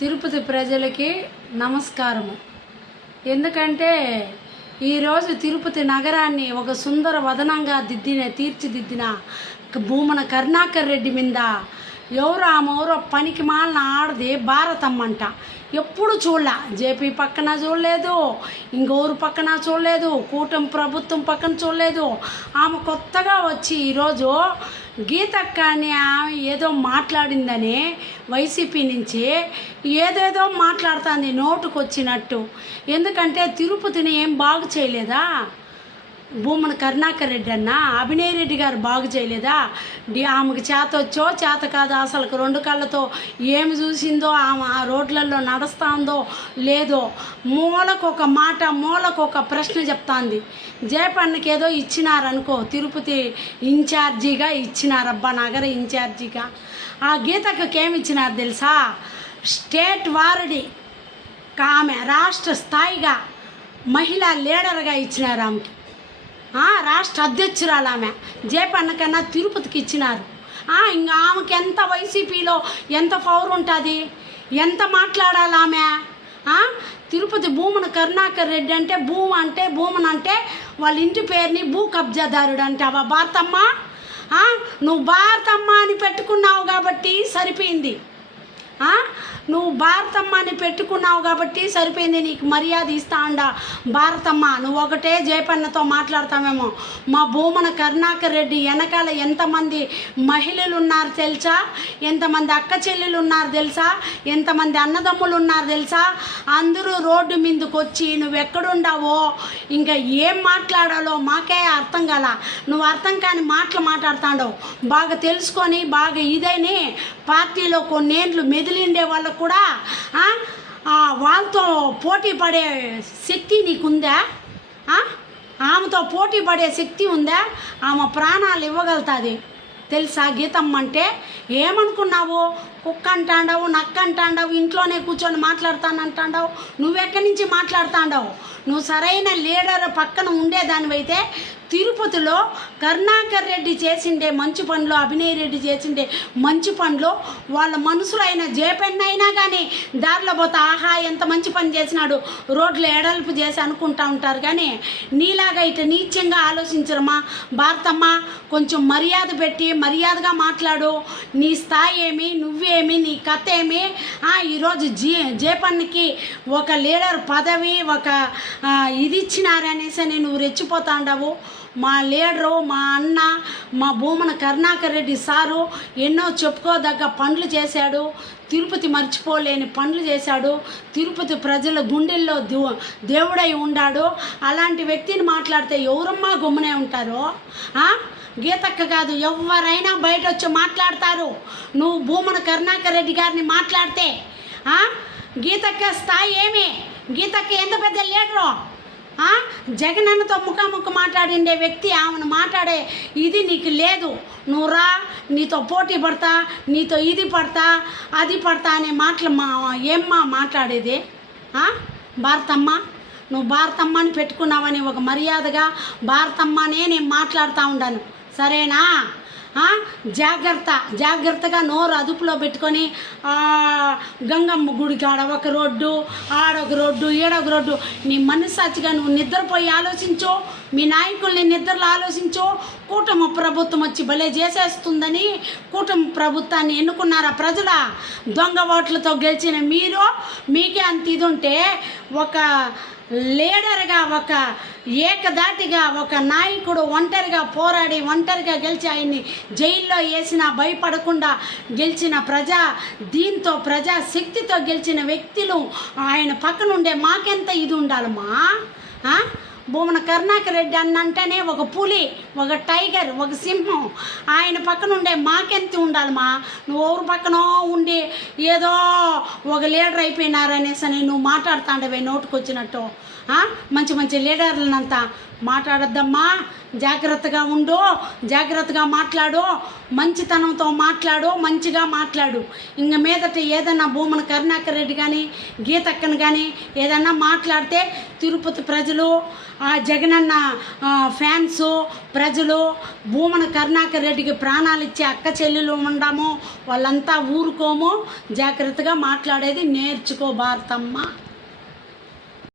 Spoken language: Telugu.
తిరుపతి ప్రజలకి నమస్కారము. ఎందుకంటే ఈరోజు తిరుపతి నగరాన్ని ఒక సుందర వదనంగా తీర్చిదిద్దిన భూమన కరుణాకర్ రెడ్డి మీద ఎవరో పనికి మాలిన ఆడది భారతమ్మంట. ఎప్పుడు చూడలే, జేపీ పక్కన చూడలేదు, ఇంకొరు పక్కన చూడలేదు, కూటమి ప్రభుత్వం పక్కన చూడలేదు. ఆమె కొత్తగా వచ్చి ఈరోజు గీతక్క అని ఆమె ఏదో మాట్లాడిందని వైసీపీ నుంచి ఏదేదో మాట్లాడుతుంది నోటుకు వచ్చినట్టు. ఎందుకంటే తిరుపతిని ఏం బాగు చేయలేదా భూమన కరుణాకర్ రెడ్డి అన్న, అభినయ్ రెడ్డి గారు బాగు చేయలేదా? ఆమెకు చేత వచ్చో చేత కాదు, అసలు రెండు కళ్ళతో ఏమి చూసిందో, ఆమె ఆ రోడ్లలో నడుస్తుందో లేదో, మూలకొక మాట మూలకొక ప్రశ్న చెప్తాంది. జయపన్నకి ఏదో ఇచ్చినారనుకో, తిరుపతి ఇన్ఛార్జిగా ఇచ్చినారబ్బా, నగర ఇన్ఛార్జిగా. ఆ గీతక్కకి ఏమి ఇచ్చినారు తెలుసా? స్టేట్ వారడి ఆమె రాష్ట్ర స్థాయిగా మహిళా లీడర్గా ఇచ్చినారు ఆమెకి. రాష్ట్ర అధ్యక్షురాలు ఆమె. జేపన్న కన్నా తిరుపతికి ఇచ్చినారు. ఇంకా ఆమెకి ఎంత వైసీపీలో ఎంత పవర్ ఉంటుంది, ఎంత మాట్లాడాలి ఆమె. తిరుపతి భూమన కరుణాకర్ రెడ్డి అంటే భూమన్ అంటే వాళ్ళ ఇంటి పేరుని భూ కబ్జాదారుడు అంటావా భారతమ్మ? నువ్వు భారతమ్మ అని పెట్టుకున్నావు కాబట్టి సరిపోయింది. నువ్వు భారతమ్మ అని పెట్టుకున్నావు కాబట్టి సరిపోయింది, నీకు మర్యాద ఇస్తా అండా భారతమ్మ. నువ్వు ఒకటే జయపన్నతో మాట్లాడతామేమో. మా భూమన కరుణాకర్ రెడ్డి వెనకాల ఎంతమంది మహిళలు ఉన్నారు తెలుసా? ఎంతమంది అక్క చెల్లెలు ఉన్నారు తెలుసా? ఎంతమంది అన్నదమ్ములు ఉన్నారు తెలుసా? అందరూ రోడ్డు మీదకి వచ్చి నువ్వు ఎక్కడుండావో, ఇంకా ఏం మాట్లాడాలో మాకే అర్థం కాల. నువ్వు అర్థం కాని మాటలు మాట్లాడుతాండవు. బాగా తెలుసుకొని బాగా ఇదని పార్టీలో కొన్నేళ్ళు మెదిలిండే వాళ్ళకు కూడా వాళ్ళతో పోటీ పడే శక్తి నీకుందా? ఆమెతో పోటీ పడే శక్తి ఉందా? ఆమె ప్రాణాలు ఇవ్వగలుగుతుంది తెలుసా గీతమ్మ అంటే? ఏమనుకున్నావు? కుక్క అంటాండవు, నక్క అంటాండవు, ఇంట్లోనే కూర్చొని మాట్లాడతానంటాండవు. నువ్వెక్కడి నుంచి మాట్లాడుతాండవు? నువ్వు సరైన లీడర్ పక్కన ఉండేదానివైతే తిరుపతిలో కరుణాకర్ రెడ్డి చేసిండే మంచి పనులు, అభినయ్ రెడ్డి చేసిండే మంచి పనులు వాళ్ళ మనుషులైన జేపెన్ అయినా కానీ దారిలో పోతే ఆహా ఎంత మంచి పని చేసినాడు, రోడ్లు ఎడల్పు చేసి అనుకుంటా ఉంటారు. కానీ నీలాగా ఇటు నీచంగా ఆలోచించరమ్మా భారతమ్మ. కొంచెం మర్యాద పెట్టి మర్యాదగా మాట్లాడు. నీ స్థాయి ఏమి, నువ్వేమి, నీ కథ ఏమి? ఈరోజు జేపన్కి ఒక లీడర్ పదవి ఒక ఇది ఇచ్చినారనేసి నువ్వు రెచ్చిపోతా ఉండవు. మా లీడరు, మా అన్న, మా భూమన కరుణాకర్ రెడ్డి సారు ఎన్నో చెప్పుకోదగ్గ పనులు చేశాడు. తిరుపతి మర్చిపోలేని పనులు చేశాడు. తిరుపతి ప్రజల గుండెల్లో దేవుడై ఉండాడు. అలాంటి వ్యక్తిని మాట్లాడితే ఎవరమ్మా గమ్మునే ఉంటారో? గీతక్క కాదు, ఎవరైనా బయట వచ్చి మాట్లాడతారు. నువ్వు భూమన కరుణాకర్ రెడ్డి గారిని మాట్లాడితే గీతక్క స్థాయి ఏమి? గీతక్క ఎంత పెద్ద లీడరు? జగనన్నతో ముఖాముఖి మాట్లాడిండే వ్యక్తి ఆమెను మాట్లాడే ఇది నీకు లేదు. నువ్వు రా, నీతో పోటీ పడతా, నీతో ఇది పడతా అది పడతా అనే మాటలు ఏమ్మా మాట్లాడేది? భారతమ్మ, నువ్వు భారతమ్మ అని పెట్టుకున్నావని ఒక మర్యాదగా భారతమ్మనే నేను మాట్లాడుతూ ఉండాను, సరేనా? జాగ్రత్తగా నోరు అదుపులో పెట్టుకొని గంగమ్మ గుడి కాడ ఒక రోడ్డు, ఆడొక రోడ్డు, ఈడొక రోడ్డు. నీ మనస్సాక్షిగా నువ్వు నిద్రపోయి ఆలోచించు, మీ నాయకుల్ని నిద్రలో ఆలోచించు. కూటమి ప్రభుత్వం వచ్చి భలే చేసేస్తుందని కూటమి ప్రభుత్వాన్ని ఎన్నుకున్నారా ప్రజల? దొంగ ఓట్లతో గెలిచిన మీరు, మీకే అంత ఇది ఉంటే ఒక లీడర్గా, ఒక ఏకదాటిగా ఒక నాయకుడు ఒంటరిగా పోరాడి ఒంటరిగా గెలిచి ఆయన్ని జైల్లో వేసినా భయపడకుండా గెలిచిన దీంతో ప్రజా శక్తితో గెలిచిన వ్యక్తులు ఆయన పక్కన ఉండే మాకెంత ఇది ఉండాలమ్మా? భూమన కరుణాకర్ రెడ్డి అన్నంటేనే ఒక పులి, ఒక టైగర్, ఒక సింహం. ఆయన పక్కన ఉండే మాకెంత ఉండాలమ్మా? నువ్వు ఎవరు పక్కనో ఉండి ఏదో ఒక లీడర్ అయిపోయినారనేసి నువ్వు మాట్లాడుతాండవే నోటుకు వచ్చినట్టు. మంచి మంచి లీడర్లనంతా మాట్లాడొద్దమ్మా. జాగ్రత్తగా ఉండు, జాగ్రత్తగా మాట్లాడు, మంచితనంతో మాట్లాడు, మంచిగా మాట్లాడు. ఇంక మీదట ఏదన్నా భూమన కరుణాకర్ రెడ్డి కానీ గీతక్కను కానీ ఏదన్నా మాట్లాడితే తిరుపతి ప్రజలు, ఆ జగనన్న ఫ్యాన్స్ ప్రజలు, భూమన కరుణాకర్ రెడ్డికి ప్రాణాలు ఇచ్చే అక్క చెల్లెలు ఉండాము, వాళ్ళంతా ఊరుకోము. జాగ్రత్తగా మాట్లాడేది నేర్చుకో భారతమ్మ.